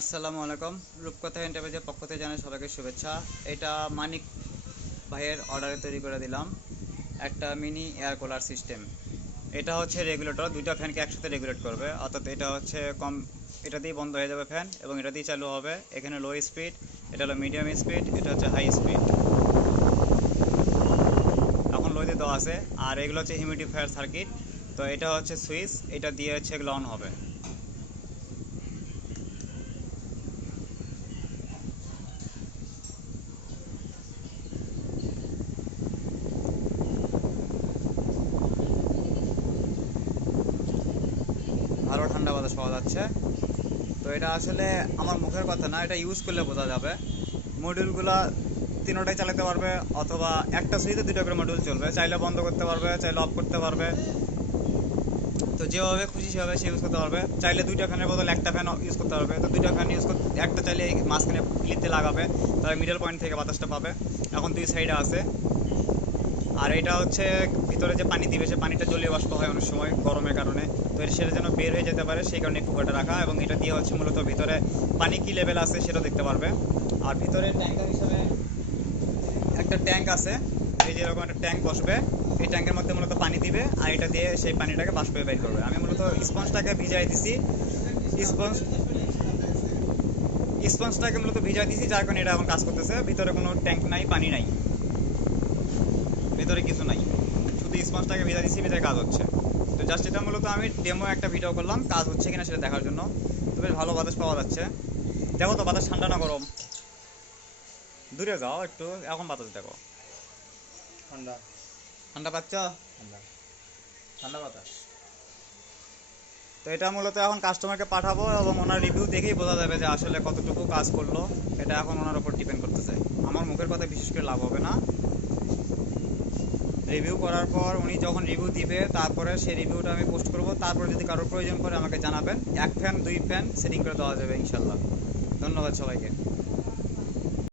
আসসালামু আলাইকুম। রূপকথা এন্টারপ্রাইজের পক্ষ থেকে জানাই সবাইকে শুভেচ্ছা। এটা মানিক ভাইয়ের অর্ডারে তৈরি করে দিলাম একটা মিনি এয়ার কুলার সিস্টেম। এটা হচ্ছে রেগুলেটর, দুইটা ফ্যানকে একসাথে রেগুলেট করবে, অর্থাৎ এটা হচ্ছে কম, এটা দিয়ে বন্ধ হয়ে যাবে ফ্যান এবং এটা দিয়ে চালু হবে। এখানে লো স্পিড, এটা হলো মিডিয়াম স্পিড, এটা হচ্ছে হাই স্পিড। এখন লোতে দেওয়া আছে। আর এগুলো হচ্ছে হিউমিডিফায়ার সার্কিট। তো এটা হচ্ছে সুইচ, এটা দিয়ে হচ্ছে এগুলো অন হবে। ভালো ঠান্ডা বাতাস পাওয়া যাচ্ছে। তো এটা আসলে আমার মুখের কথা না, এটা ইউজ করলে বোঝা যাবে। মডিউলগুলো তিনোটাই চালাতে পারবে, অথবা একটা সুইচে দুটো করে মডিউল চলবে, চাইলে বন্ধ করতে পারবে, চাইলে অফ করতে পারবে। তো যেভাবে খুশি সেভাবে সে ইউজ করতে পারবে। চাইলে দুইটা ফ্যানের বদলে একটা ফ্যান ইউজ করতে পারবে। তো দুইটা ফ্যান ইউজ করতে, একটা চাইলে এই মাঝখানে ক্লিপতে লাগাবে, তাহলে মিডল পয়েন্ট থেকে বাতাসটা পাবে। এখন দুই সাইডে আছে। আর এটা হচ্ছে ভিতরে যে পানি দিবে, সে পানিটা জলীয় বাষ্প হয় অনেক সময় গরমের কারণে। তো সেটা যেন বের হয়ে যেতে পারে সেই কারণে কুকারটা রাখা, এবং এটা দিয়ে হচ্ছে মূলত ভিতরে পানি কী লেভেল আছে সেটাও দেখতে পারবে। আর ভিতরে ট্যাঙ্কার হিসাবে একটা ট্যাঙ্ক আছে, এই যে এরকম একটা ট্যাঙ্ক বসবে। এই ট্যাঙ্কের মধ্যে মূলত পানি দিবে, আর এটা দিয়ে সেই পানিটাকে বাষ্পে বের করবে। আমি মূলত স্পঞ্জটাকে ভিজাই দিছি। স্পঞ্জ স্পঞ্জটাকে মূলত ভিজাই দিছি, যার কারণে এটা এখন কাজ করতেছে। ভিতরে কোনো ট্যাঙ্ক নাই, পানি নাই, ভিতরে কিছু নাই, শুধু স্পঞ্জটাকে ভিজা দিচ্ছি, ভিতরে কাজ হচ্ছে। তো জাস্ট এটা মূলত আমি ডেমো একটা ভিডিও করলাম কাজ হচ্ছে কিনা সেটা দেখার জন্য। তো বেশ ভালো বাতাস পাওয়া যাচ্ছে। দেখো তো বাতাস ঠান্ডা না গরম? দূরে যাও একটু, এখন বাতাস দেখো। ঠান্ডা। ঠান্ডা পাচ্ছ? ঠান্ডা। ঠান্ডা বাতাস। তো এটা মূলত এখন কাস্টমারকে পাঠাবো, এবং ওনার রিভিউ দেখেই বোঝা যাবে যে আসলে কতটুকু কাজ করলো। এটা এখন ওনার উপর ডিপেন্ড করতেছে, আমার মুখের কথা বিশেষ করে লাভ হবে না। রিভিউ করার পর উনি যখন রিভিউ দিবে, তারপরে সেই রিভিউটা আমি পোস্ট করব। তারপরে যদি কারোর প্রয়োজন পড়ে আমাকে জানাবেন, এক ফ্যান দুই ফ্যান সেটিং করে দেওয়া যাবে ইনশাল্লাহ। ধন্যবাদ সবাইকে।